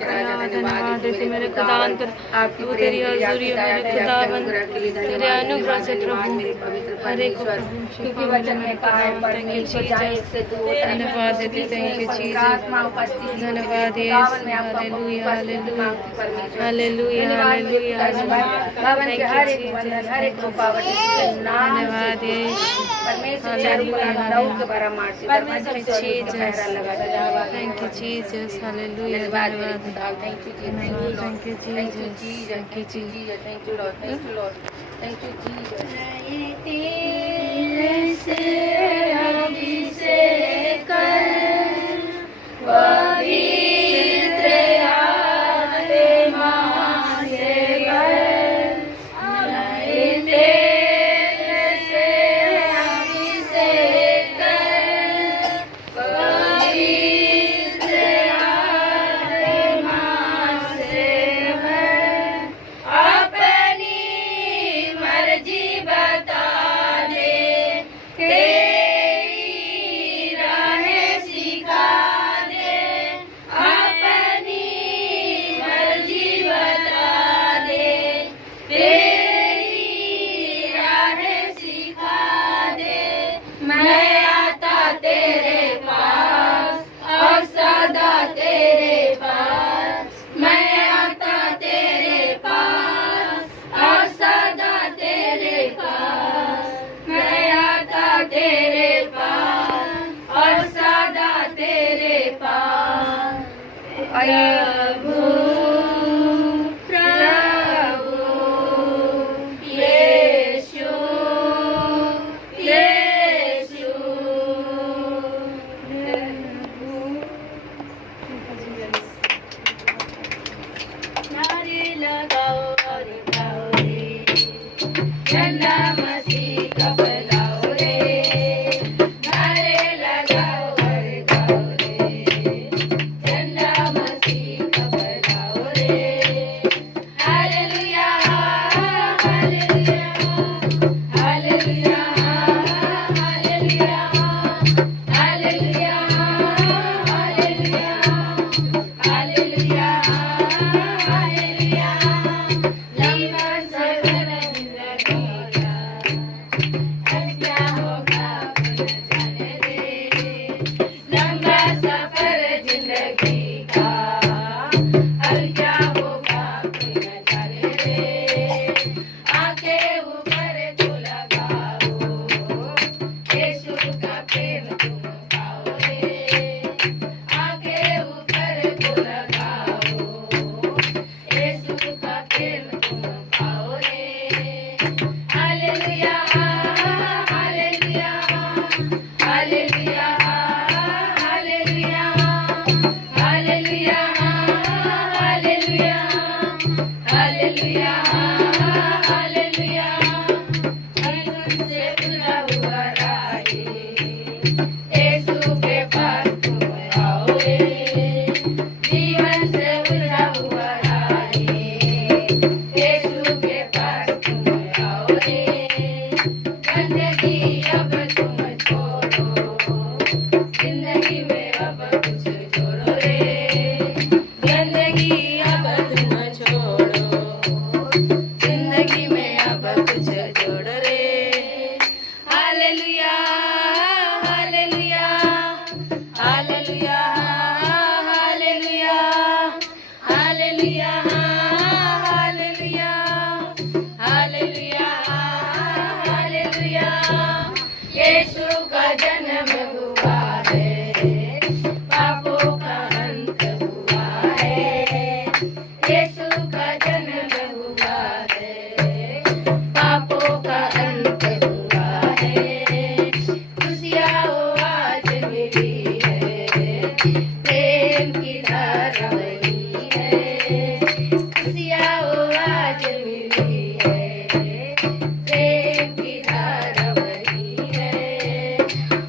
धन्यवाद है मेरे खुदावन पर वो तेरी हजूरी है मेरे खुदावन, तेरे अनुग्रह से प्रभु हर एक को प्रभु क्योंकि वचन में कहा है परमेश्वर जाए इससे दूर धन्यवाद देते थैंक यू जीसस, धन्यवाद Yeshu, hallelujah hallelujah hallelujah hallelujah hallelujah हर एक बंधन हर एक रुकावट धन्यवाद Yeshu, hallelujah thank you Jesus, hallelujah धन्यवाद thank you thank you Jesus, thank you Jesus, thank you Lord, thank you Lord, thank you Jesus.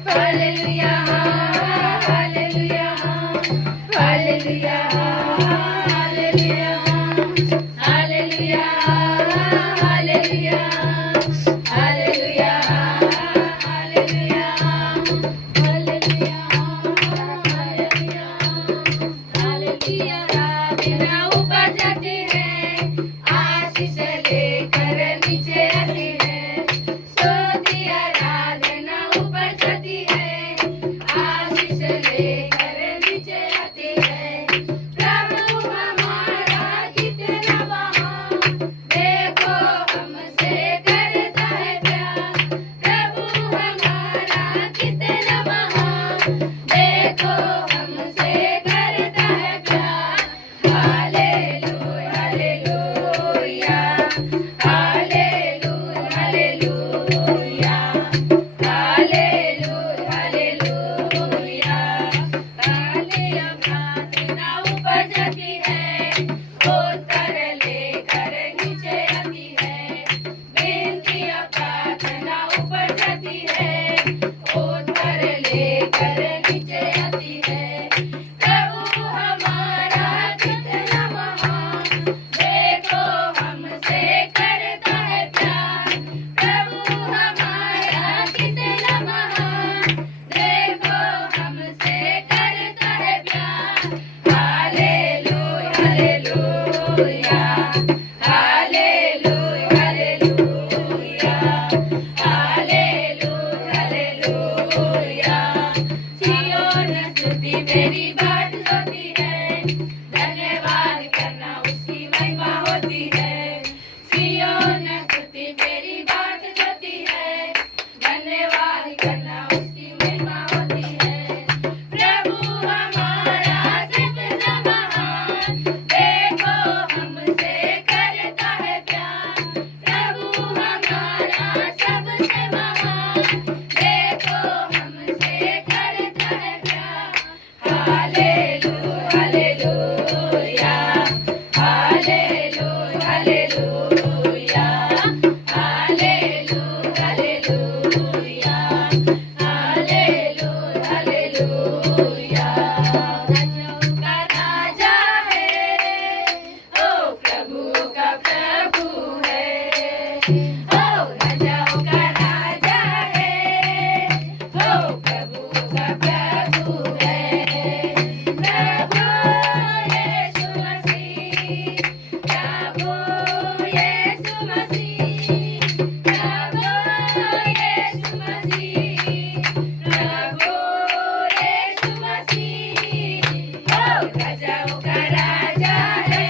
Hallelujah. तेरी बाट होती है, धन्यवाद करना उसकी महिमा होती है। सियोन स्तुति तेरी बाट होती है, धन्यवाद करना उसकी महिमा होती है। प्रभु हमारा सबसे महान, देखो हमसे करता है प्यार। प्रभु हमारा सबसे महान, देखो हमसे करता है प्यार। Hallelujah hallelujah hallelujah hallelujah hallelujah hallelujah hallelujah hallelujah. राजाओं का राजा है, ओ प्रभु का प्रभु है। ओ राजाओं का राजा है, ओ प्रभु का प्रभु है। प्रभु यीशु मसीह, प्रभु यीशु मसीह, प्रभु यीशु मसीह, प्रभु यीशु मसीह। ओ राजाओं का राजा है,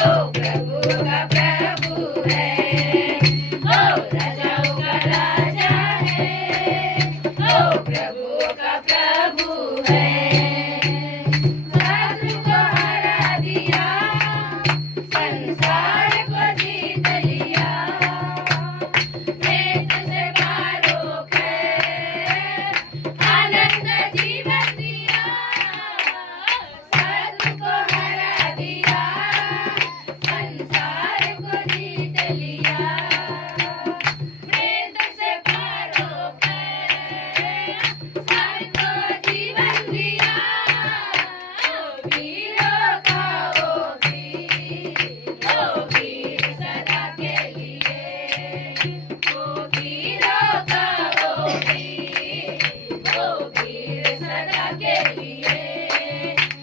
ओ प्रभु का प्रभु है। ओ राजाओं का राजा है, ओ प्रभु का प्रभु है। शत्रु को हरा दिया, संसार को जीत लिया। प्रेत से बारोक है, आनंद जीवन दिया। शत्रु को हरा दिया, संसार को जीत लिया। प्रेत से बारोक है, सबको जीवन दिया। वीरों का वो वीर सदा के लिए। वो वीरों का वो वीर सदा के लिए।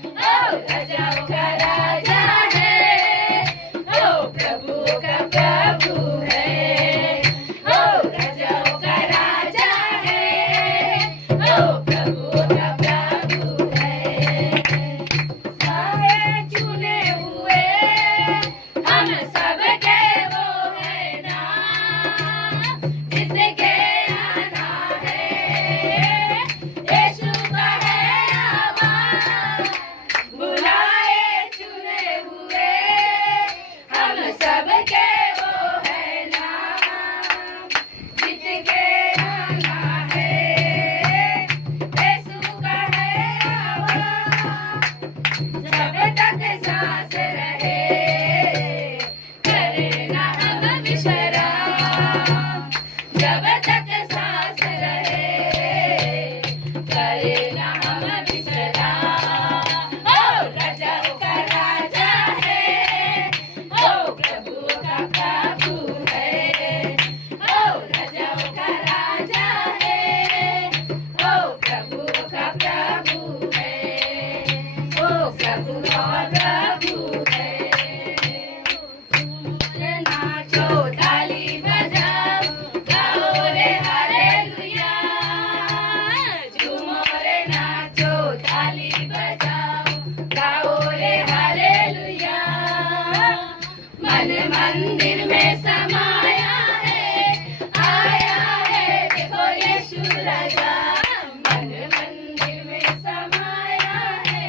ओ राजाओं का राजा है, ओ प्रभु का प्रभु है। ओ राजाओं का राजा है, ओ प्रभु का प्रभु है। सारे चुने हुए हम सबके वो है ना, जिसके आना है। यीशु का है आवाज, बुलाए चुने हुए हम सबके वो है ना, जिसके आना है। यीशु का है आवाज, जब तक सांस रहे, करे ना हम विश्राम। जब तक सांस रहे, करे ना हम विश्राम। ओ राजाओं का राजा है, ओ प्रभु का प्रभु है। ओ राजाओं का राजा है, ओ प्रभु का प्रभु है। ओ प्रभु का प्रभु है। नाचो ताली बजाओ, गाओ रे हालेलुया। झूमो रे नाचो ताली बजाओ, गाओ रे हालेलुया। मन मंदिर में समाया है, आया है देखो यीशु राजा। मन मंदिर में समाया है,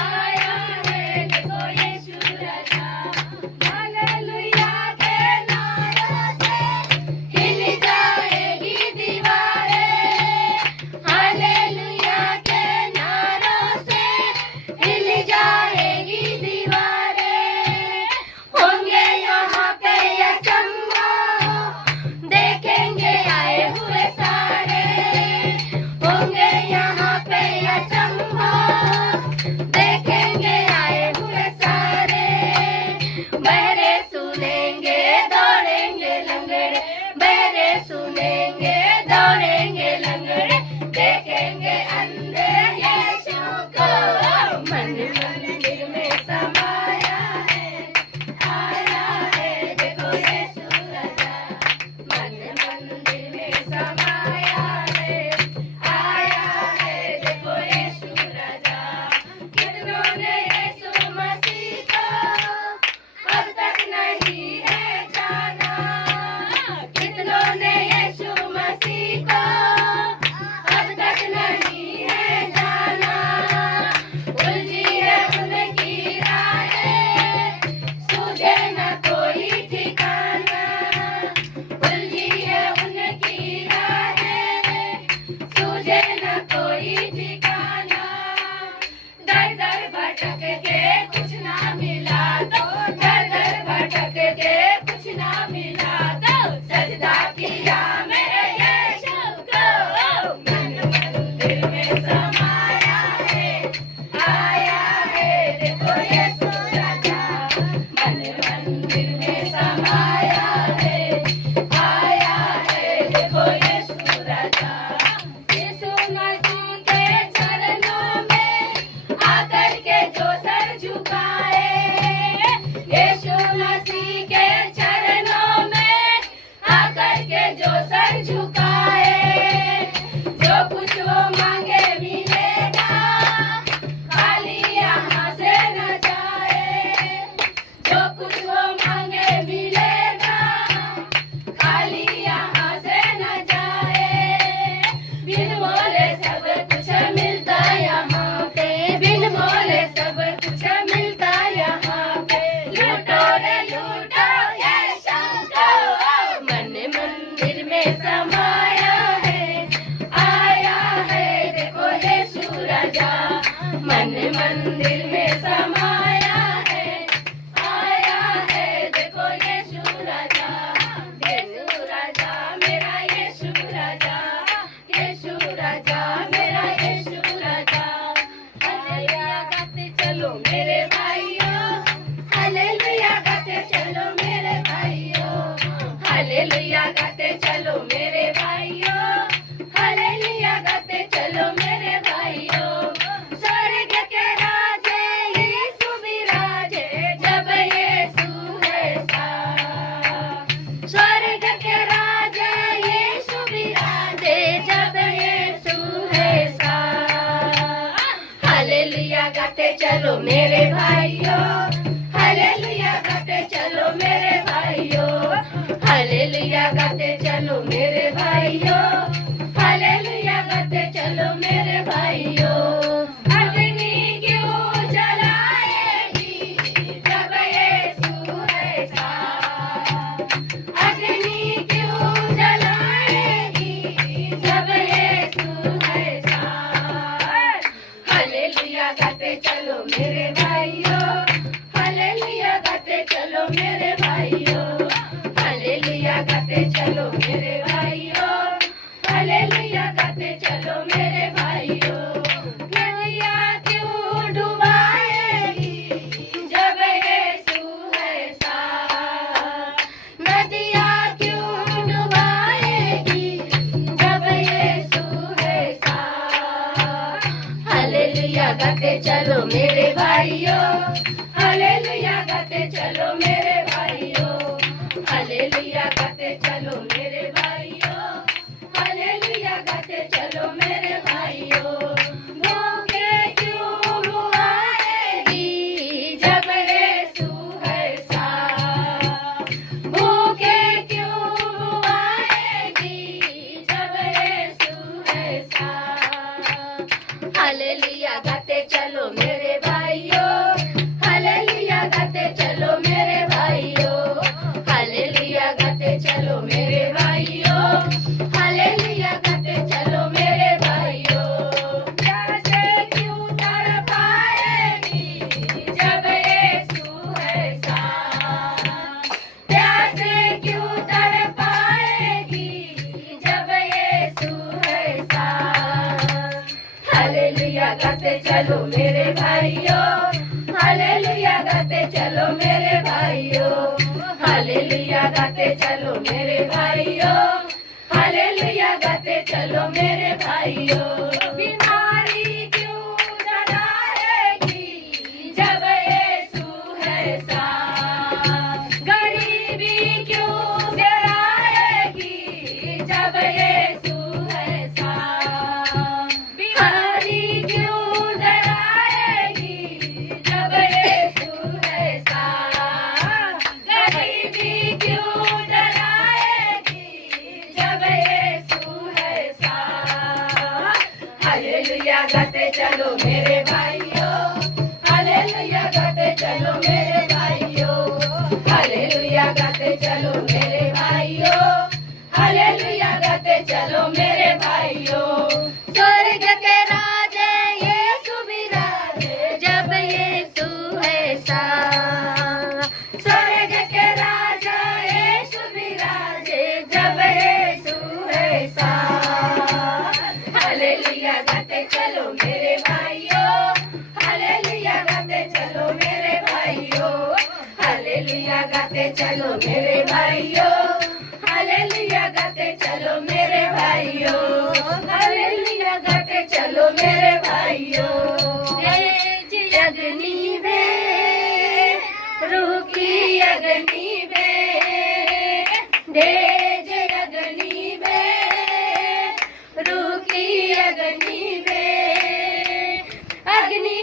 आया है देखो यीशु राजा। हालेलुया के नारों से हिल जाएगी दीवारें। हालेलुया के नारों से हिल जाएगी दीवारें। होंगे यहाँ पे अचंभा, देखेंगे आए हुए सारे। होंगे यहाँ पे अचंभा, देखेंगे आए हुए सारे। बहरे सुनेंगे दौड़ेंगे लंगड़े, बहरे सुनेंगे दौड़ेंगे लंगड़े। देखेंगे अंधे यीशु को। मन मंदिर में समाया है, आया है देखो यीशु राजा। मन मंदिर में समाया है, आया है कोई ठिकाना, दर दर भटक के कुछ ना मिला तो, दर दर भटक के कुछ ना मिला तो, सजदा किया मेरे यीशु को, मन मंदिर में समाया है, आया है देखो यीशु राजा, मन मंदिर में समाया है, आया है देखो यीशु राजा। यीशु मसीह के चरणों में आकर के जो सर झुकाए, यीशु मसीह के चरणों में आकर के जो सर झुकाए, जो कुछ वो मांगे मिलेगा, खाली यहाँ से न जाए, जो कुछ वो मांगे मिलेगा, खाली यहाँ से न जाए, बिन बोले सब कुछ मिलता यहाँ पे, बिन बोले सब कुछ मिलता यहाँ पे, लूटो रे लूटो यीशु को, मन मंदिर में समाया है, आया है देखो यीशु राजा, मन मंदिर में समाया है, आया है देखो यीशु राजा, यीशु राजा मेरा यीशु राजा, यीशु राजा मेरा यीशु राजा। हालेलुया गाते चलो मेरे भाइयों, हालेलुया गाते चलो मेरे भाइयों, हालेलुया गाते चलो मेरे भाइयों, हालेलुया गाते चलो मेरे भाइयों। स्वर्ग के राजे यीशु विराजे, जब यीशु है साथ, स्वर्ग के राजे यीशु विराजे, जब यीशु है साथ। हालेलुया गाते चलो मेरे भाइयों, हालेलुया गाते चलो मेरे भाइयों, हालेलुया गाते चलो मेरे भाइयों, हालेलुया गाते चलो मेरे भाइयों। अग्नि क्यों जलाएगी जब यीशु है साथ, अग्नि क्यों जलाएगी जब यीशु है साथ। हालेलुया गाते चलो मेरे भाइयों, हालेलुया गाते चलो मेरे भाइयों, हालेलुया गाते चलो मेरे भाइयों, हालेलुया गाते चलो मेरे भाइयों। नदियाँ क्यों डुबाएगी जब यीशु है साथ, नदियाँ क्यों डुबाएगी जब यीशु है साथ। हालेलुया गाते चलो मेरे भाइयों, हालेलुया गाते चलो मेरे भाइयों, हालेलुया गाते चलो मेरे भाइयों, हालेलुया गाते चलो मेरे भाइयों। भूखे क्यों बुआएगी जब यीशु है साथ, भूखे क्यों बुआएगी जब यीशु है साथ। हालेलुया गाते चलो मेरे भाइयों, हालेलुया गाते चलो मेरे भाइयों, हालेलुया गाते चलो मेरे भाइयों, हालेलुया गाते चलो मेरे भाइयों। प्यासे क्यों तड़पाएगी जब यीशु है साथ, प्यासे क्यों तड़पाएगी जब यीशु है साथ। हालेलुया गाते चलो मेरे भाइयों, हालेलुया गाते चलो मेरे भाइयों, हालेलुया गाते चलो मेरे भाइयों, हालेलुया गाते चलो मेरे भाइयों। बीमारी क्यों जलाएगी जब यीशु है साथ, गरीबी क्यों जलाएगी जब यीशु है साथ, बीमारी क्यों जलाएगी जब यीशु है साथ, गरीबी क्यों जलाएगी जब यीशु है साथ। हालेलुया गाते चलो मेरे भाइयों, हालेलुया गाते चलो मेरे भाइयों, हालेलुया गाते चलो मेरे भाइयों, हालेलुया गाते चलो मेरे भाइयों। स्वर्ग के चलो मेरे भाइयों, हालेलुया गाते चलो मेरे भाइयों, हालेलुया गाते चलो मेरे भाइयों, हालेलुया गाते चलो मेरे भाइयों, हालेलुया गाते चलो मेरे भाइयों। तेज अग्नि में, रूह की अग्नि में, तेज अग्नि में, रूह की अग्नि में, अग्नि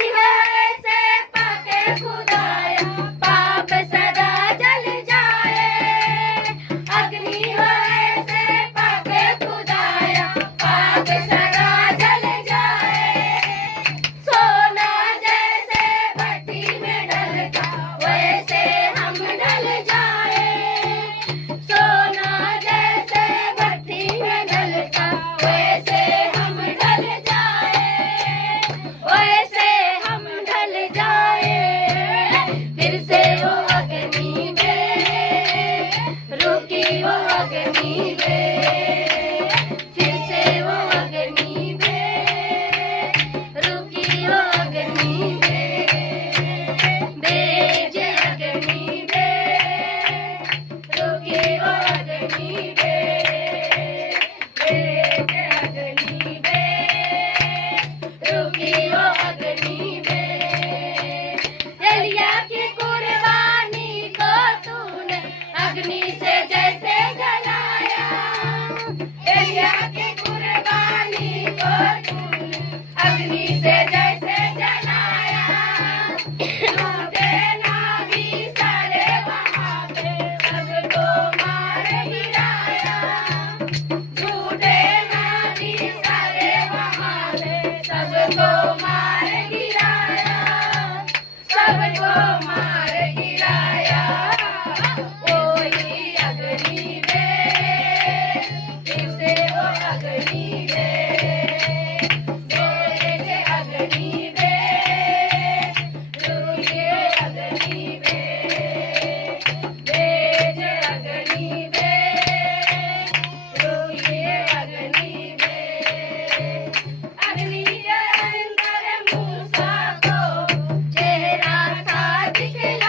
से पाके खुदाया पाप सदा जल जाए, अग्नि से पाके खुदाया पाप सदा जल जाए, सोना जैसे भट्टी में ढलता वैसे हम ढल जाए, सोना जैसे भट्टी में ढलता वैसे हम ढल जाए, वैसे हम ढल जाए। फिर से वो अग्नि में, रुकी वो अग्नि में, फिर से वो अग्नि में, रुकी वो अग्नि में, तेज अग्नि में, रुकी वो अग्नि में, तेज अग्नि में, रुकी वो अग्नि में। एलिया की कुर्बानी को तूने अग्नि से जैसे जलाया, एलिया की कुर्बानी को तूने अग्नि से जैसे जलाया, झूठे नाबी सारे वहाँ पे सबको मार गिराया, झूठे नाबी सारे वहाँ पे सबको मार गिराया, सबको मार गिराया। वही अग्नि में, फिर से वो अग्नि में, तेज अग्नि में, रुके अग्नि में, तेज अग्नि में, रुके अग्नि में। अग्नि के अंदर मूसा को चेहरा था दिखलाया,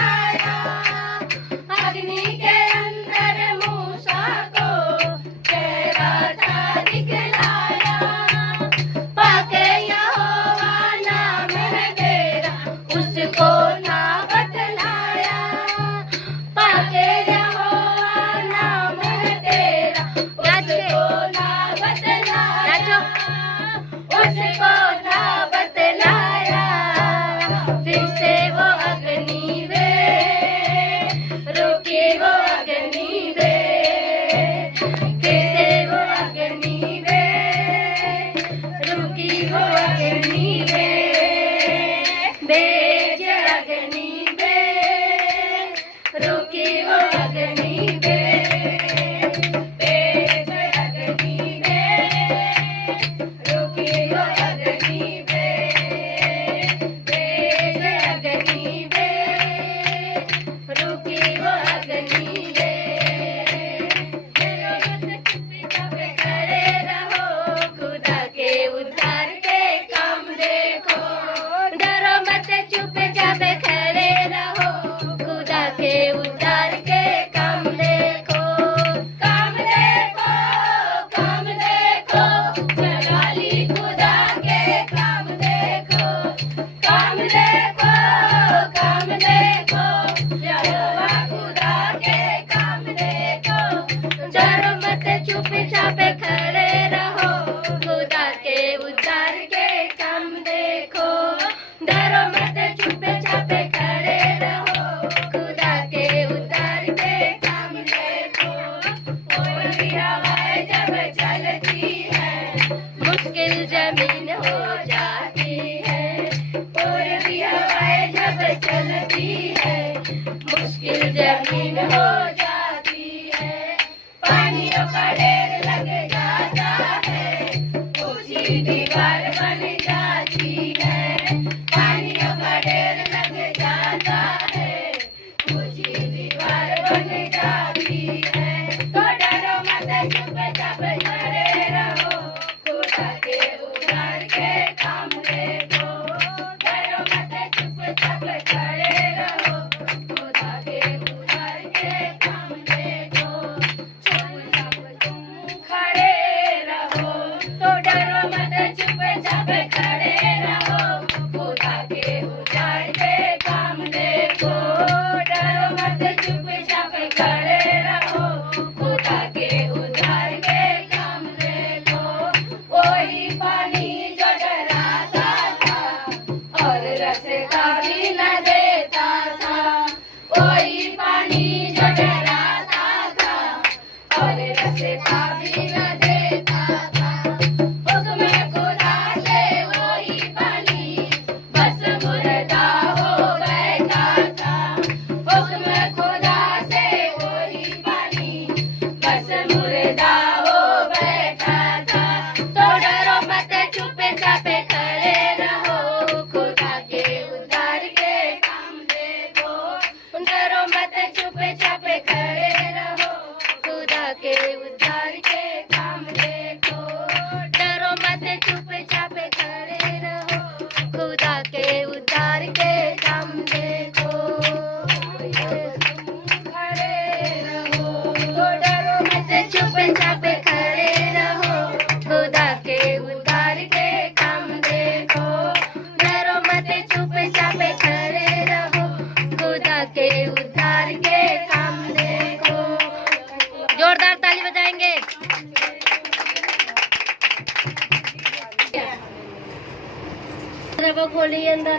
प्रभु खोली अंदर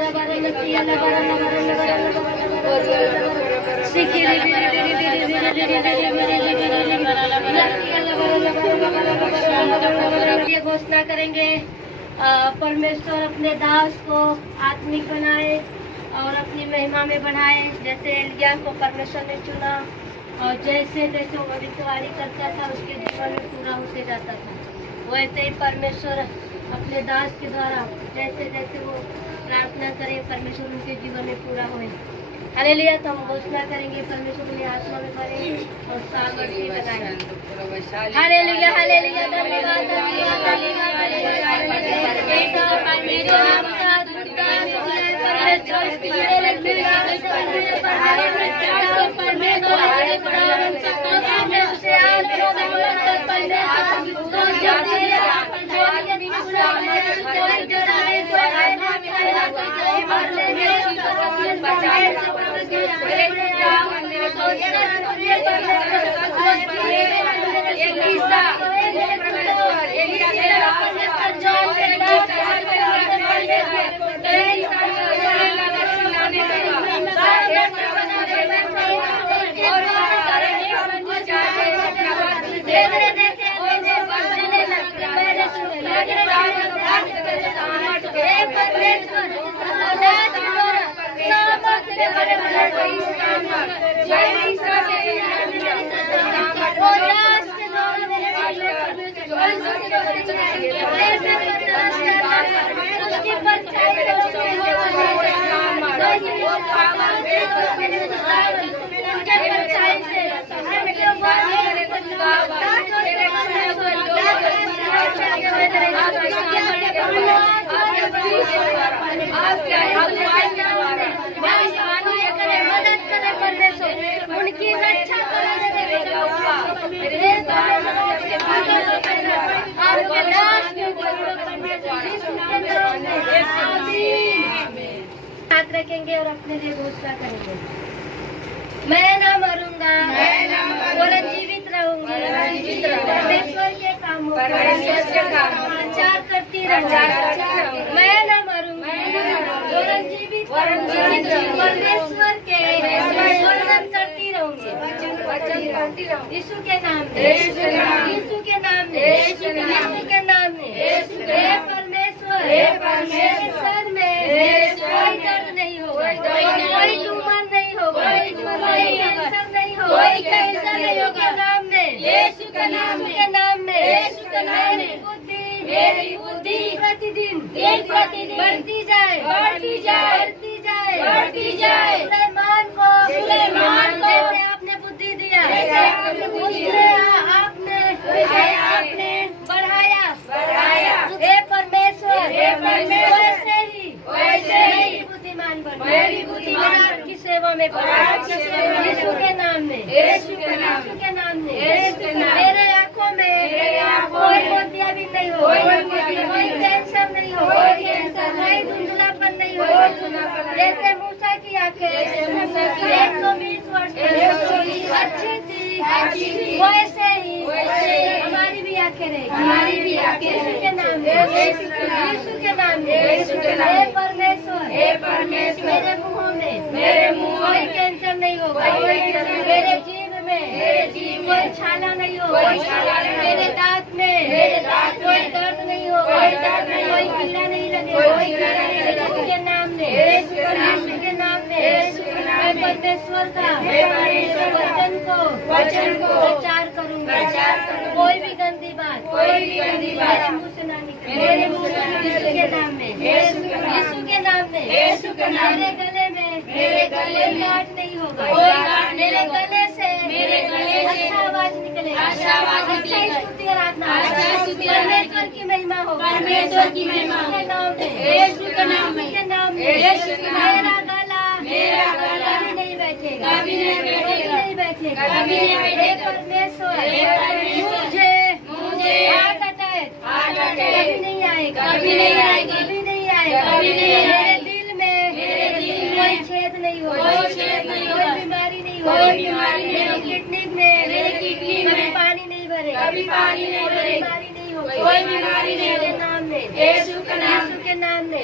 ये घोषणा करेंगे परमेश्वर अपने दास को आत्मिक बनाए और अपनी महिमा में बढ़ाए। जैसे एलिया को परमेश्वर ने चुना और जैसे जैसे वो भविष्यवाणी करता था उसके जीवन में पूरा होते जाता था, वैसे ही परमेश्वर अपने दास के द्वारा जैसे जैसे वो प्रार्थना करें परमेश्वर उनके जीवन में पूरा होए। हालेलुया। तो हम घोषणा करेंगे परमेश्वर अपनी आत्मा में भरे और सामर्थ्य बनाए। Hallelujah hallelujah. धन्यवाद उनकी रक्षा हाथ रखेंगे और अपने लिए घोषणा करेंगे। मैं ना मरूंगा, और जीवित रहूंगी, परमेश्वर के काम प्रचार करती रहूंगी। मैं ना मरूंगी और जीवित परमेश्वर के वचन करती रहूंगी। यीशु के नाम में, यीशु के नाम में, यीशु के नाम में। हे परमेश्वर, सर में कोई दर्द नहीं होगा, कोई ट्यूमर नहीं होगा, कोई कैंसर नहीं होगा, कोई कैंसर नहीं होगा। नाम में, यीशु के नाम में, यीशु के नाम में मेरी बुद्धि प्रतिदिन बढ़ती जाए, बढ़ती जाए, बढ़ती जाए, बढ़ती जाए। सुलेमान को जैसे आपने बुद्धि दिया, आपने बढ़ाया। हे परमेश्वर, वैसे ही मेरी बुद्धिमान बने, आपकी सेवा में यीशु के नाम में, यीशु के नाम में। मेरे आँखों में कोई मोतिया भी नहीं हो, कोई कैंसर नहीं हो, कोई धुंधलापन नहीं हो। जैसे मूसा की आंखें 120 वर्ष अच्छी थी, वैसे ही हमारी भी आंखें रहेगी। यीशु के नाम में, यीशु के नाम में। हे परमेश्वर, मेरे मुंह में कोई कैंसर नहीं होगा, मेरे जीव में कोई छाला नहीं होगा, मेरे दांत में कोई दर्द नहीं होगा, कोई कीड़ा नहीं लगेगा। यीशु के नाम में, यीशु के नाम में मैं परमेश्वर का वचन को प्रचार करूंगा। कोई भी गंदी बात मेरे मुंह से ना निकले। यीशु के नाम में, यीशु के नाम में। मेरे गले में कोई गांठ नहीं होगा, मेरे गले से अच्छा आवाज निकलेगा, अच्छा स्तुति आराधना, परमेश्वर की महिमा होगी। यीशु के नाम में मेरा गला कभी नहीं बैठेगा, नहीं बैठेगा। हे परमेश्वर, मुझे हार्ट अटैक कभी नहीं आएगा, कभी नहीं आएगा। मेरे दिल में कोई छेद नहीं होगा, कोई बीमारी नहीं होगी। मेरी किडनी में पानी नहीं भरेगा, बीमारी नहीं होगी। कोई बीमारी नहीं। नाम में, यीशु के के नाम में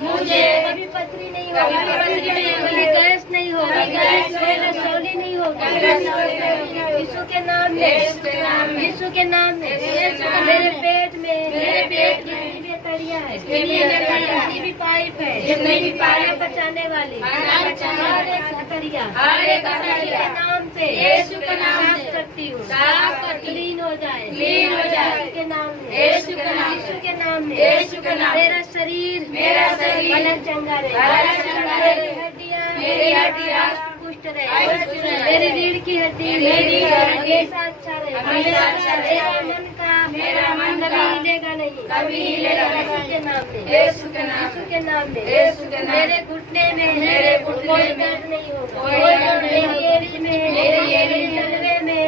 मुझे कभी पथरी नहीं होगी, कभी गैस नहीं होगी, कोई रसौली नहीं होगी। यीशु के नाम में, यीशु के नाम में मेरे पेट में जितनी भी तरिया है, जितनी भी पाइप है, खाना बचाने वाली हर एक हथकड़िया के नाम से साफ करती हूँ, क्लीन हो जाए यीशु के नाम में, यीशु के नाम में मेरा शरीर अलग चंगा रहे, मेरी हड्डियाँ पुष्ट रहे, मेरी रीढ़ की हड्डी हमेशा अच्छा रहे, मेरा मन कभी हिलेगा नहीं, यीशु के नाम में मेरे घुटने में कोई दर्द नहीं होगा, मेरी एड़ी में मेरे जलवे में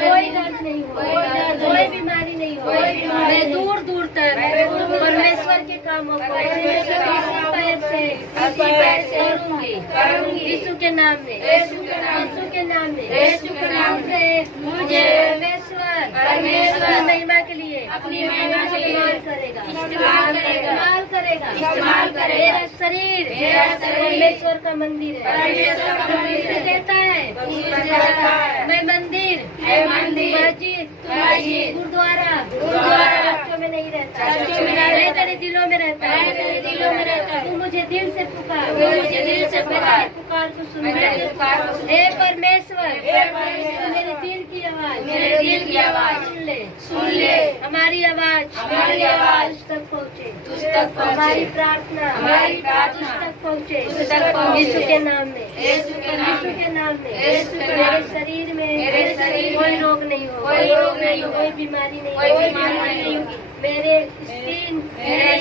कोई दर्द नहीं होगा, कोई बीमारी नहीं होगी। मैं दूर दूर तक परमेश्वर के कामों को इसी पैर से करूंगी यीशु के नाम में, यीशु के नाम से मुझे परमेश्वर महिमा के लिए अपनी इस्तेमाल करेगा। मेरा शरीर परमेश्वर का मंदिर है, देता है। मैं मंदिर मस्जिद गुरुद्वारा चर्चों में नहीं रहता, मैं तेरे दिलों में रहता है। तू मुझे दिल से पुकार, पुकार को सुन। हे परमेश्वर, मेरे दिल की आवाज सुन ले, हमारी आवाज तुझ तक पहुँचे, हमारी प्रार्थना तुझ तक पहुँचे, यीशु के नाम में, मेरे शरीर में कोई रोग नहीं होगा, कोई बीमारी नहीं होगी, मेरे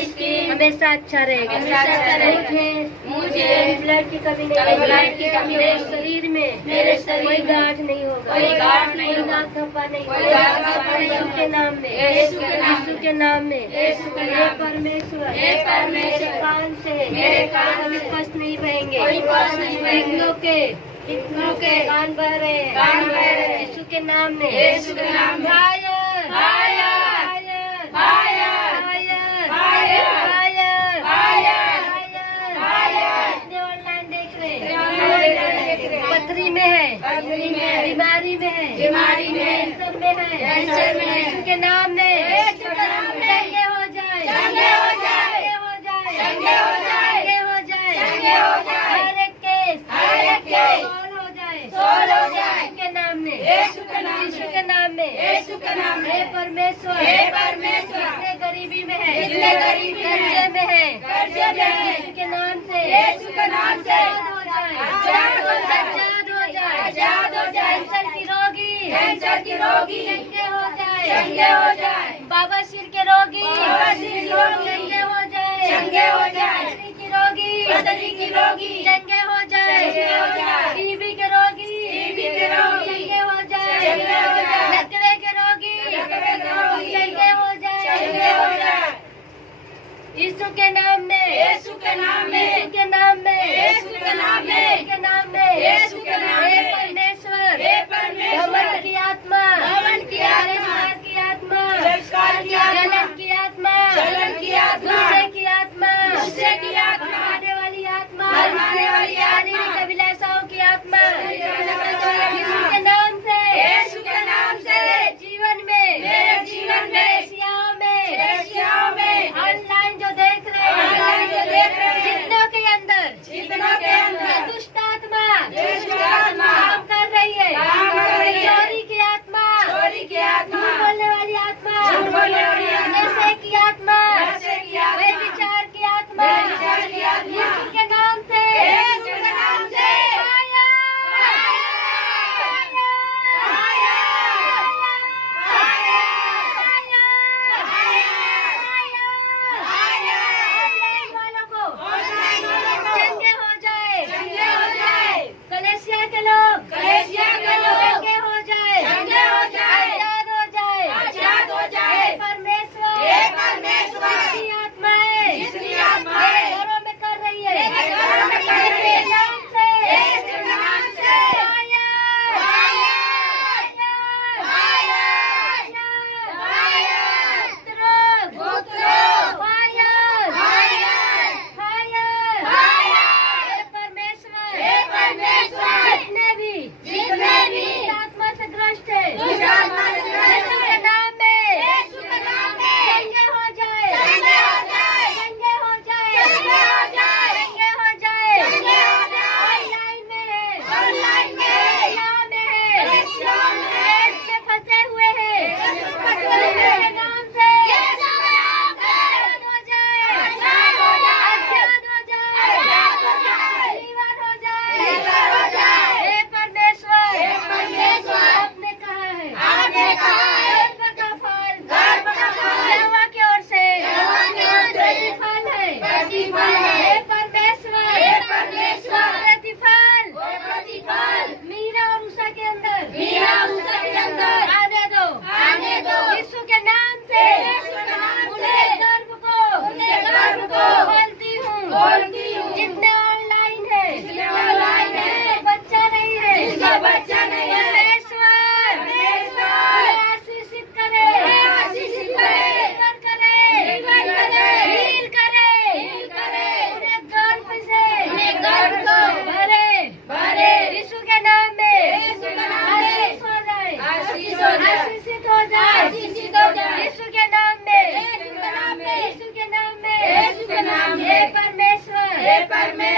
स्किन हमेशा अच्छा रहेगा, मुझे ब्लड की कमी नहीं, मेरे शरीर में कोई गांठ नहीं होगा, कोई दाग धब्बा नहीं होगा, यीशु के नाम में, हे परमेश्वर, मेरे कान से कष्ट नहीं बहेंगे, इतनों के कान बह रहे हैं, यीशु के नाम में, ऑनलाइन देख रहे, पथरी में है, बीमारी में है, कैंसर में है, यीशु के नाम में चंगे हो जाए, हर एक केस सोल्व हो जाए, यीशु के नाम में, हे परमेश्वर, जितने गरीबी में है, कर्जे में है, यीशु के नाम से आजाद हो जाए, कैंसर की रोगी चंगे हो जाए, बवासीर के रोगी चंगे हो जाए, पथरी की रोगी चंगे हो जाए, टीबी के रोगी चंगे हो जाए, लकवे के रोगी चंगे हो जाए, यीशु के नाम में, हे परमेश्वर, घमंड की आत्मा, जलन की आत्मा, गुस्से की आत्मा, मरने वाली शारीरिक अभिलाषाओं की आत्मा, यीशु के नाम से मेरे जीवन में एशियाओं में ऑनलाइन जो देख रहे हैं, जितनों के अंदर ये दुष्ट आत्मा काम कर रही है, चोरी की आत्मा, झूठ बोलने वाली आत्मा, नशे की आत्मा, व्यभिचार की आत्मा, यीशु के नाम से फायर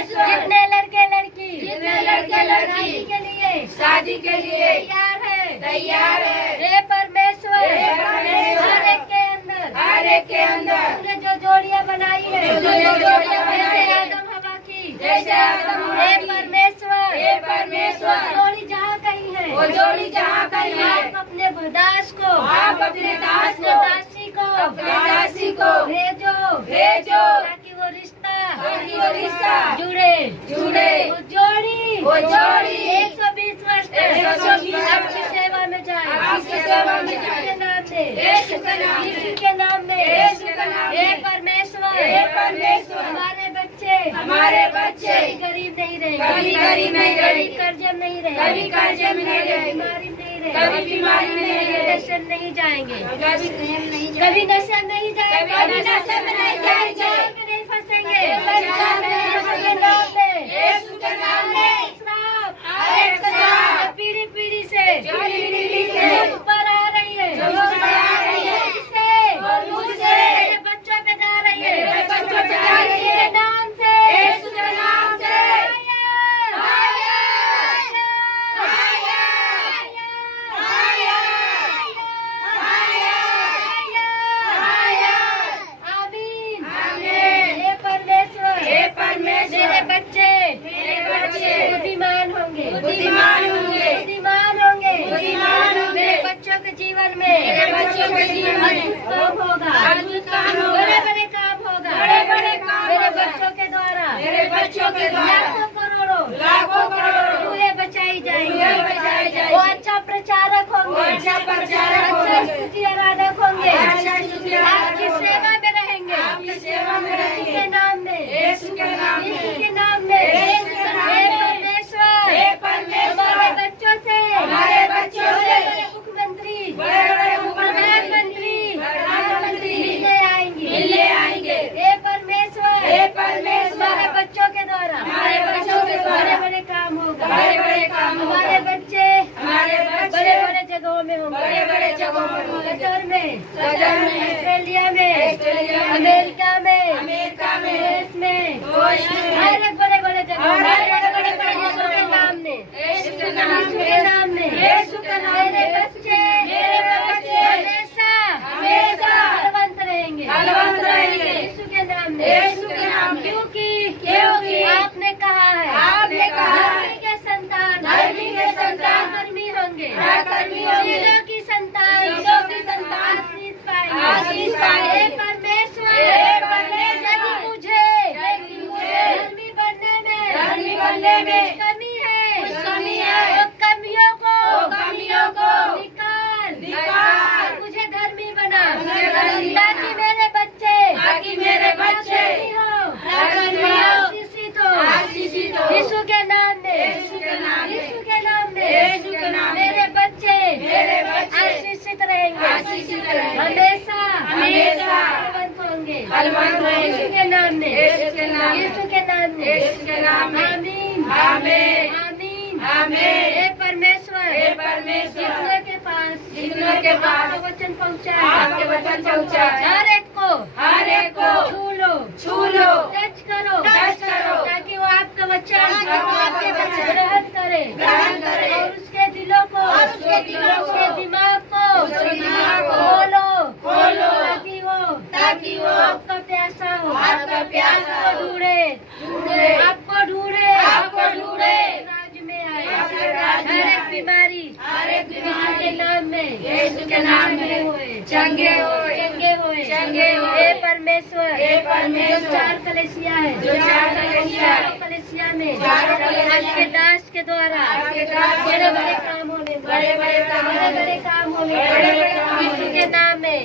परमेश्वर जितने लड़के लड़की शादी के लिए तैयार है हे परमेश्वर हर एक के अंदर तूने जो जोड़ियां बनाई है जैसे आदम हवा की हे परमेश्वर जोड़ी जहाँ कहीं है आप अपने दास को दासी को भेजो ताकि वो रिश्ता जुड़े वो जोड़ी 120 वर्ष आपकी सेवा में जाए यीशु के नाम में हे परमेश्वर हमारे बच्चे गरीब नहीं रहेंगे कर्जे नहीं रहेंगे बीमारी नहीं रहेंगे नशे नहीं जाएंगे कभी नशे नहीं जाएंगे नहीं फंसेंगे पीढ़ी से ऊपर आ रही है मुझसे मेरे बच्चों पे जा रही है नाम से मेरे बच्चे बुद्धिमान होंगे मेरे बच्चों के जीवन में अद्भुत काम होगा बड़े काम होगा मेरे बच्चों के द्वारा लाखों करोड़ों रूहें बचाई जाएंगी वो अच्छा प्रचारक होंगे अच्छा स्तुति आराधक होंगे आपकी सेवा में रहेंगे यीशु के नाम में हे परमेश्वर हमारे बच्चों से मुख्यमंत्री प्रधानमंत्री मिलने आएंगे हे परमेश्वर हमारे बच्चों के द्वारा बड़े काम होगा हमारे बच्चे बड़े जगहों में होंगे कतर में ऑस्ट्रेलिया में अमेरिका में देश में हर एक बड़े जगहों के नाम में मेरे बच्चे हमेशा बलवंत रहेंगे यीशु के नाम में क्योंकि आपने कहा है धर्मी के संतान धर्मी होंगे शीलों की संतान आशीष पाएंगे परमेश्वर यदि मुझे धर्मी बनने में कमी है तो कमियों को निकाल मुझे धर्मी बना ताकि मेरे बच्चे आशीषित हो यीशु के नाम में मेरे बच्चे आशीषित रहेंगे हमेशा बलवंत होंगे यीशु के नाम में आमीन हे परमेश्वर जितनों के पास वचन पहुँचाए हर एक को छू लो टच करो ताकि वो आपका वचन ग्रहण करे और उसके दिलों को उसके दिमाग को खोलो ताकि वो आपका प्यासा हो आपको ढूंढे राज में आए हर एक बीमारी यीशु के नाम में चंगे होए हे परमेश्वर चार कलेसिया है कलेसिया में आपके दास के द्वारा बड़े काम होने यीशु के नाम में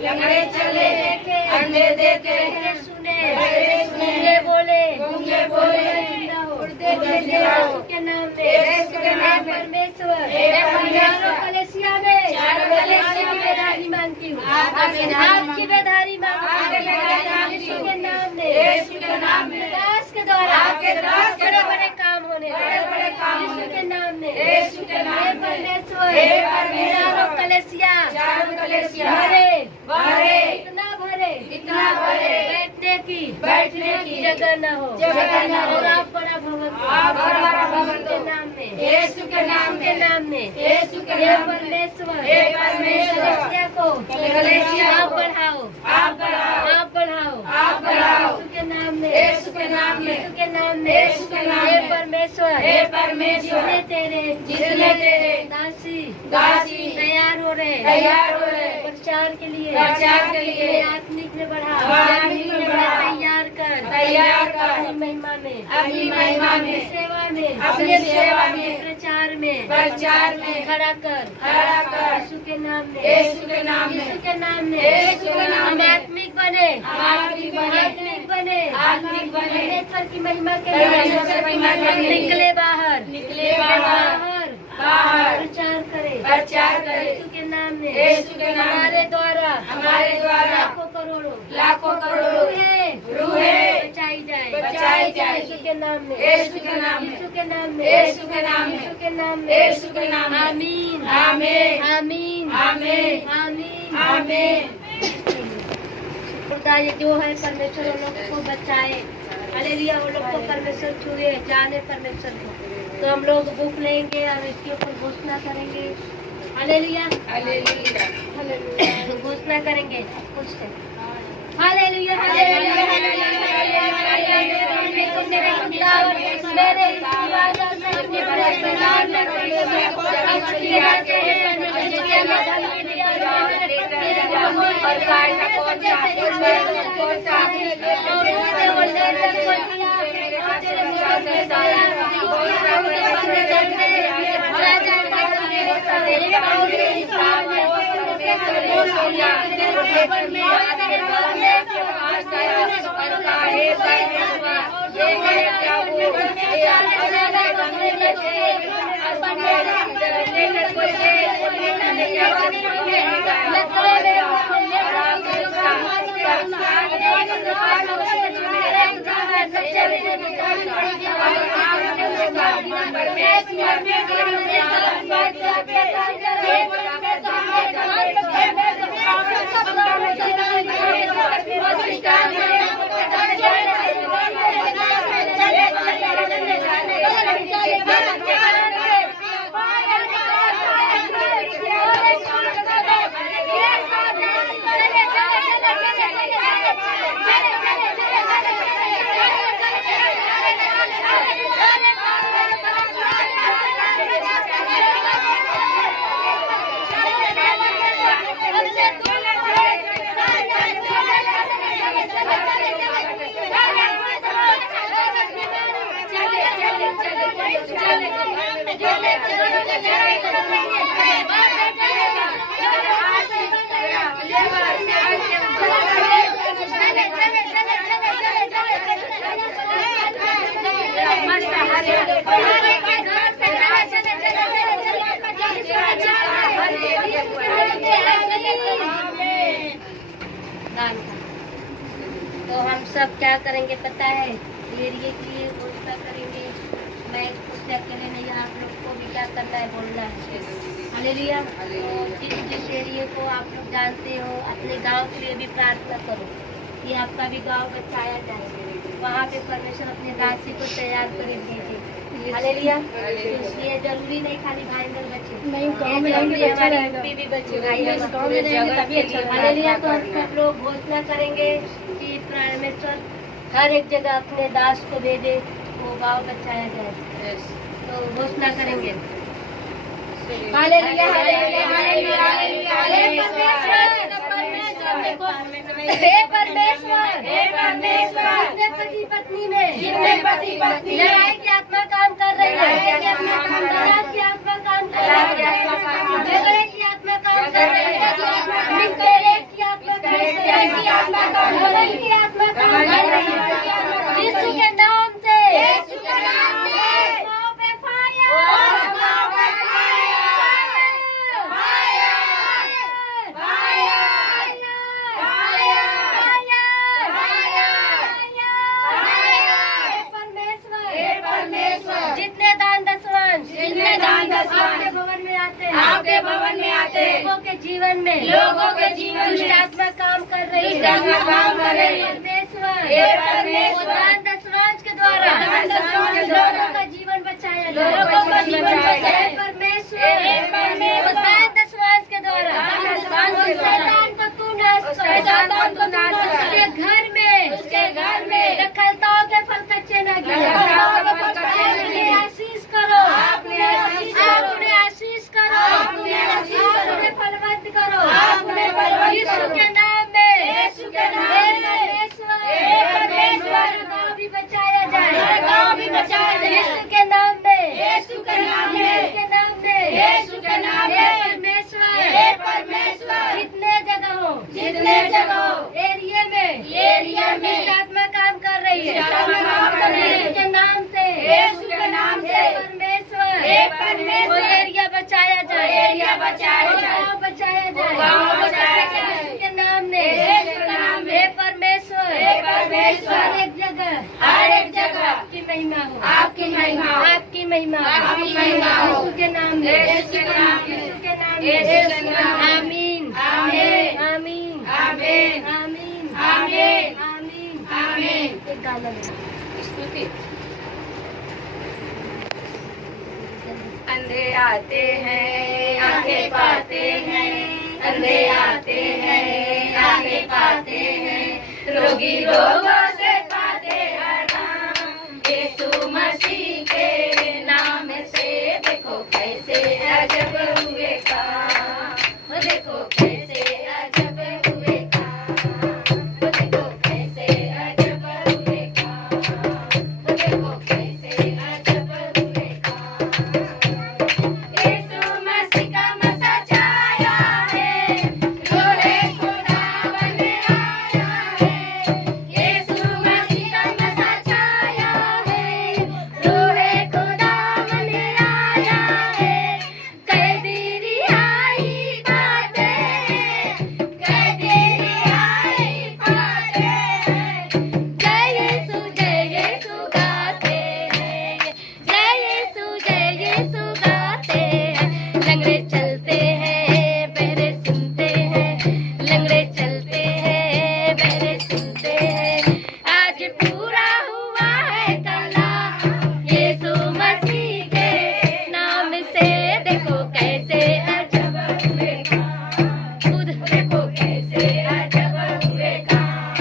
लंगड़े चले अंधे देखे सुने बोले यीशु के नाम में परमेश्वर कलेसिया में बेदारी मांगती हूँ आपकी बेदारी मांगती यीशु के नाम में दास के द्वारा बड़े काम होने यीशु के नाम में परमेश्वर कलेसिया भरे इतना भरे बैठने की बैठने की जगह न हो और आप बड़ा भवन के नाम में यीशु के नाम के नाम में यीशु के हे नाम में परमेश्वर हे परमेश्वर कलीसिया को आप बढ़ाओ आप बढ़ाओ आप बढ़ाओ आप बढ़ाओ यीशु के नाम में यीशु के नाम में यीशु के नाम में यीशु के नाम हे में परमेश्वर हे परमेश्वर जितने तेरे दासी तैयार हो रहे प्रचार के लिए आत्मिक में बढ़ा तैयार कर अपनी महिमा में अपनी सेवा में प्रचार में खड़ा कर यीशु के नाम में यीशु के नाम में यीशु के नाम में यीशु के नाम हम में आत्मिक बने आत्मिक बने आत्मिक बने परमेश्वर की महिमा के परमेश्वर की महिमा के लिए निकले बाहर बाहर प्रचार करे यीशु के नाम में यीशु के नाम में हमारे द्वारा लाखों करोड़ों रूहें बचाई जाए यीशु के नाम में यीशु के नाम में यीशु के नाम में यीशु के नाम में यीशु के नाम में यीशु के नाम में आमीन आमीन आमीन आमीन आमीन आमीन खुदा ये जो है परमेश्वर उन लोगों को बचाए हालेलुया वो लोग को परमेश्वर छुए जाने परमेश्वर को तो हम लोग बुक लेंगे और इसके ऊपर घोषणा करेंगे हालेलुया हालेलुया घोषणा करेंगे कुछ से हालेलुया तो हम सब क्या करेंगे पता है एरिए के लिए घोषणा करेंगे मैं खुद से अकेले नहीं आप लोग को भी क्या करना है बोलना है हालेलुया तो जिस एरिए को आप लोग जानते हो अपने गांव के लिए भी प्रार्थना करो कि आपका भी गांव बचाया जाए वहाँ पे परमेश्वर अपने दासी को तैयार करे भेजे हालेलुया इसलिए जरूरी नहीं खाली भाईंदर बचे नहीं गाँव में हमारी भी बचे हालेलुया तो हम सब लोग घोषणा करेंगे कि परमेश्वर हर एक जगह अपने दास को भेजे वो गाँव बचाया जाए तो घोषणा करेंगे हालेलुया हालेलुया हालेलुया हालेलुया हे परमेश्वर जितने पति पत्नी में लड़ाई की आत्मा काम कर रही है तलाक की आत्मा काम कर रही है झगड़े की आत्मा काम कर रही है मिसबेरेज की आत्मा काम कर रही है यीशु के नाम से गाँव पे फायर जितने दान आपके भवन में आते हैं लोगों के जीवन में दुष्ट आत्मा काम कर रही है परमेश्वर हे परमेश्वर, दान दशवांश के द्वारा लोगों का जीवन बचाया जाए। लोगों का जीवन बचाया जाए। हे परमेश्वर, दान दशवांश के द्वारा शैतान को तू नाश कर, शैतान को नाश कर। उसके घर में दखलताओं के फल कच्चे न गिरे। दखलताओं के फल कच्चे न गिरे। आपने आशीष करो, आपने आशीष करो। आपने आशीष करो, आपने आशीष करो। आपने फलवंत करो, आपने फलवंत यीशु करो। के नाम में, यीशु के नाम हे में। परमेश्वर, हे परमेश्वर, हमारा गाँव भी बचाया जाए, हमारा गाँव भी बचाया जाए। यीशु के नाम में, यीशु के नाम में। यीशु के नाम में, यीशु के नाम हे में। परमेश्वर, हे परमेश्वर, जितने जगहों एरिया में आत्मा काम कर रही है, आत्मा काम कर रही है। यीशु के नाम से, यीशु के नाम से। हे परमेश्वर, हे परमेश्वर, वो एरिया बचाया जाए, एरिया बचाया वो जाए। गाँव बचाया जाए, गाँव बचाया जाए। यीशु के नाम में, यीशु के नाम में। हे परमेश्वर, हे परमेश्वर, हर एक जगह आपकी महिमा हो, आपकी महिमा हो। आपकी महिमा हो, आपकी महिमा हो। यीशु के नाम में, यीशु के नाम में। यीशु के नाम यीशु के नाम में। आमीन, आमीन। आमीन, आमीन। आमीन, आमीन। आमीन, आमीन। एक गाना गाओ। स्तुति। अंधे आते हैं, आंखें पाते हैं, अंधे आते हैं, आंखें पाते हैं, रोगी रोगों से पाते आराम, यीशु मसीह के नाम से देखो कैसे अजब हुए काम, देखो कैसे अजब हुए काम, देखो कैसे अजब हुए काम, देखो कैसे अजब हुए काम। यीशु मसीह का मसा छाया है, रोहे खुदा बन आया है। यीशु मसीह का मसा छाया है, रोहे खुदा बन आया है। कैदी रिहाई पाते हैं, कैदी रिहाई पाते हैं। जय यीशु गाते हैं, जय यीशु गाते हैं। लंगड़े चलते हैं, बहरे सुनते हैं, लंगड़े चलते हैं, बहरे सुनते हैं। आज पूरा हुआ है कला, यीशु मसीह के नाम से देखो कैसे अजब हुए काम, खुद देखो कैसे अजब हुए काम,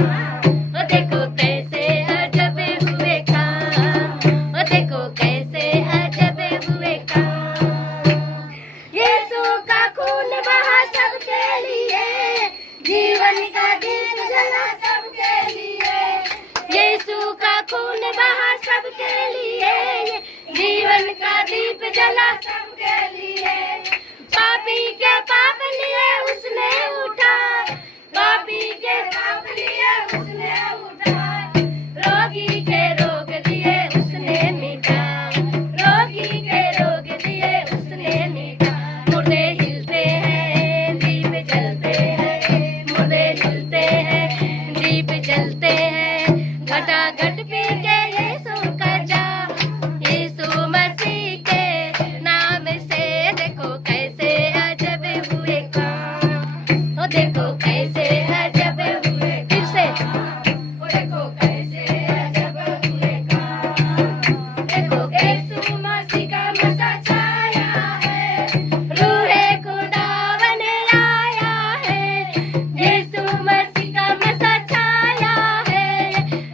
ओ देखो कैसे अजब हुए काम, ओ देखो कैसे अजब हुए काम। यीशु का खून बहा सबके लिए, जीवन का दीप जला सबके लिए। यीशु का खून बहा सबके लिए, जीवन का दीप जला सबके लिए। पापी के पाप लिए उसने उठा, पापी के पाप लिए उसने उठा। रोगी के रोग दिए उसने मिटा, रोगी के रोग दिए उसने मिटा। मुर्दे हिलते हैं, दीप जलते हैं, मुर्दे हिलते हैं, दीप जलते हैं। घटाघट पी के यीशु का जा, यीशु मसीह के नाम से देखो कैसे अजब हुए काम, ओ देखो कैसे अजब हुए। फिर से ओ देखो कैसे अजब हुए काम, देखो यीशु मसीह का मसा छाया है, रूहे खुदा बन आया है। यीशु मसीह का मसा छाया है,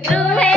रूहे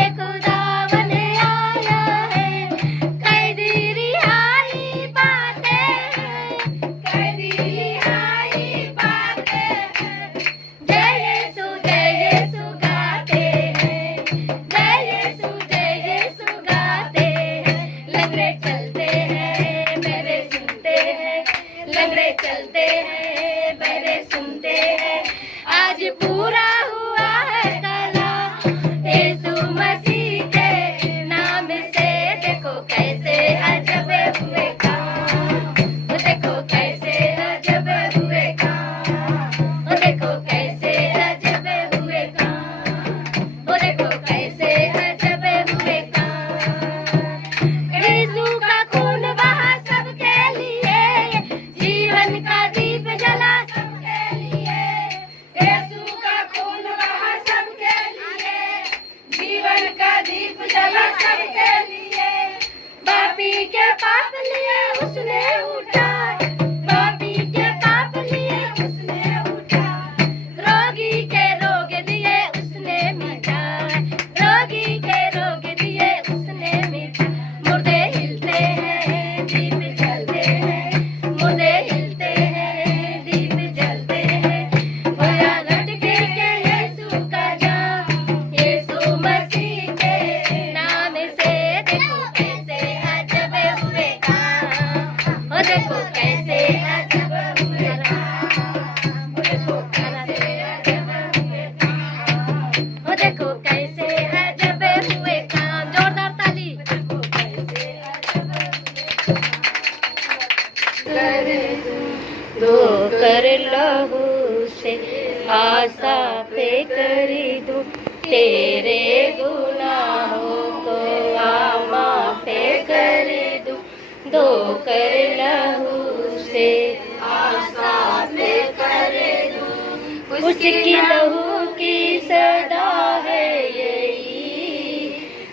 सबके लिए, पापी के पाप लिए उसने उठाए, पापी के पाप लिए उसने उठाए, रोगी के रोग दिए उसने मिटाए, रोगी के रोग दिए उसने मिटाए, मुर्दे हिलते हैं दीप जलते हैं, मुर्दे हिलते हैं दीप जलते हैं, भया लटके के यीशु का जान, यीशु मसीह के नाम से देखो कैसे अजब हुए काम, ओ देखो कैसे अजब हुए काम, ओ देखो कैसे अजब हुए काम, ओ देखो कैसे अजब हुए काम, जोरदार ताली। देखो कैसे अजब धोकर लहू से आशा पे कर दूं, तेरे गुनाहों को आमा पे कर दूं, धोकर लहू से आशा पे कर दूं, उसकी लहू की सदा है यही,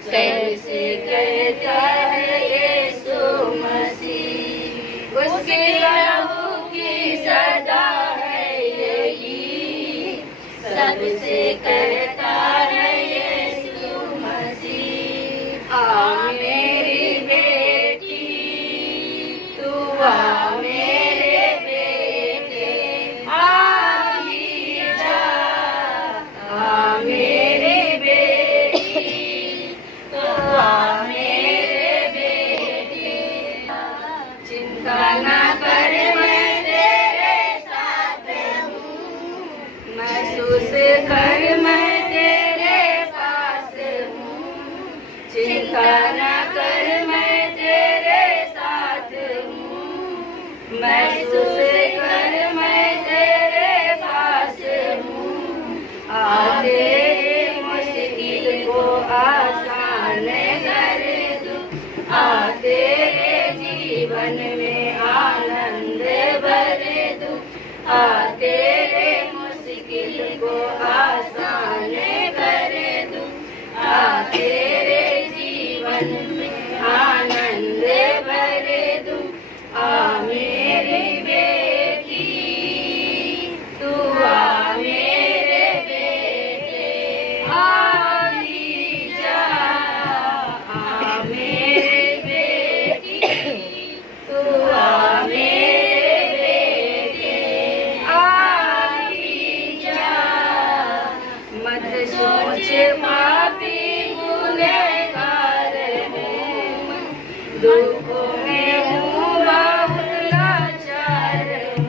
कैसे कहता है यीशु मसीह, उसकी लहू की सदा है यही, सबसे कहता है यीशु मसीह। आ मेरी बेटी, तू आ मेरे बेटे, आ ही जा, आ मेरी बेटी, तू आ मेरे बेटे, चिंता ना कर मैं तेरे साथ हूँ, महसूस कर मैं तेरे पास हूँ, चिंता ना कर मैं तेरे साथ हूँ, महसूस कर मैं तेरे पास हूँ, आ तेरे मुश्किल को आसान कर दूँ, आ तेरे जीवन में आनंद भर दूँ, आ तेरे मुश्किल को आसान कर दूँ, आ तेरे जीवन में आनंद भर दूँ, आ मेरी बेटी, तू आ मेरे बेटे, आ ही जा, आ मेरे बेटी, तू आ मेरे बेटे, आ ही जा, मत सोच पापी गुनहगार हूँ, दुखों में हूँ बहुत लाचार हूँ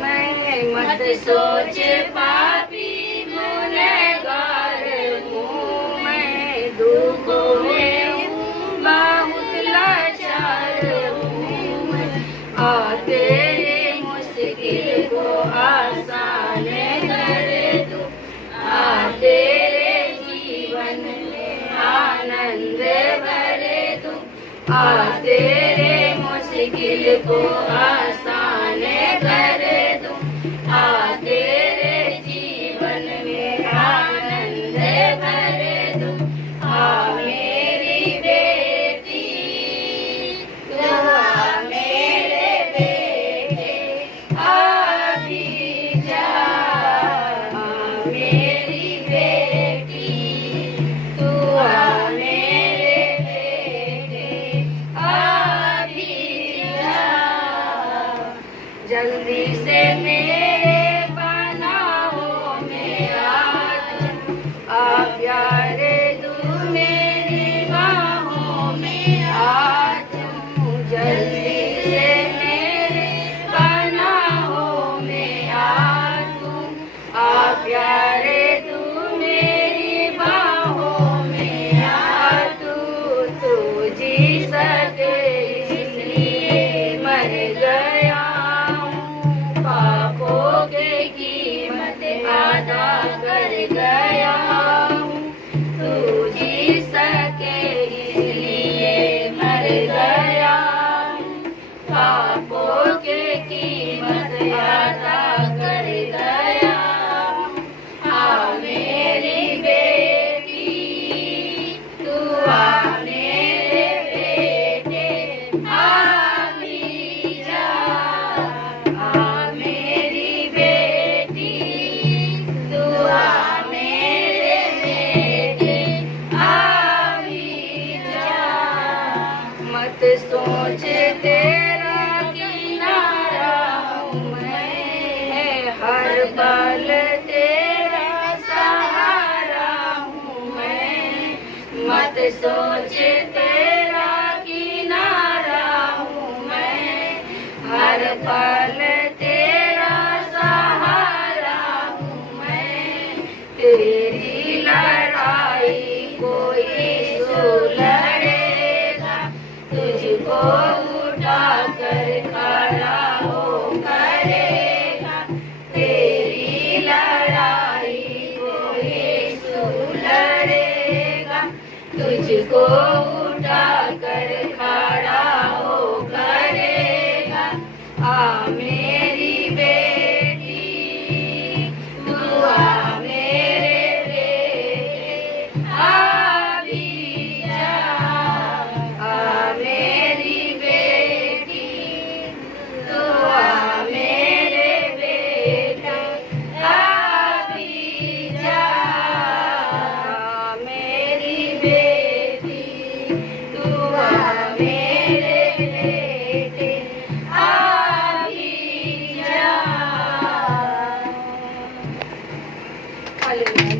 मैं, मत सोच पापी गुनहगार हूँ मैं, दुखों में हूँ बहुत लाचार हूँ मैं, आ तेरे मुश्किल को आसान कर दूँ, आ तेरे जीवन में आनंद भर दूँ, आ तेरे मुश्किल को आसान कर दूँ, आ तेरे जीवन में आनंद भर दूँ, आ मेरी बेटी, तू आ मेरे बेटे, आ भी जा, आ मेरी बेटी, तू आ मेरे बेटे, आ भी जा, सोच तेरा किनारा हूँ मैं, हर पल तेरा सहारा हूँ मैं। तेरी लड़ाई कोई लड़ेगा, तुझको उठा कर खड़ा हो करेगा। तेरी लड़ाई कोई लड़ेगा, तुझको उठा कर खड़ा हो करेगा। आ मेरी बेटी, तू आ मेरे बेटे, आ भी जा। आ मेरी बेटी, तू आ मेरे बेटे, आ भी जा। मेरी बेटी, तू आ मेरे बेटे, आ भी जा। हालेलुया।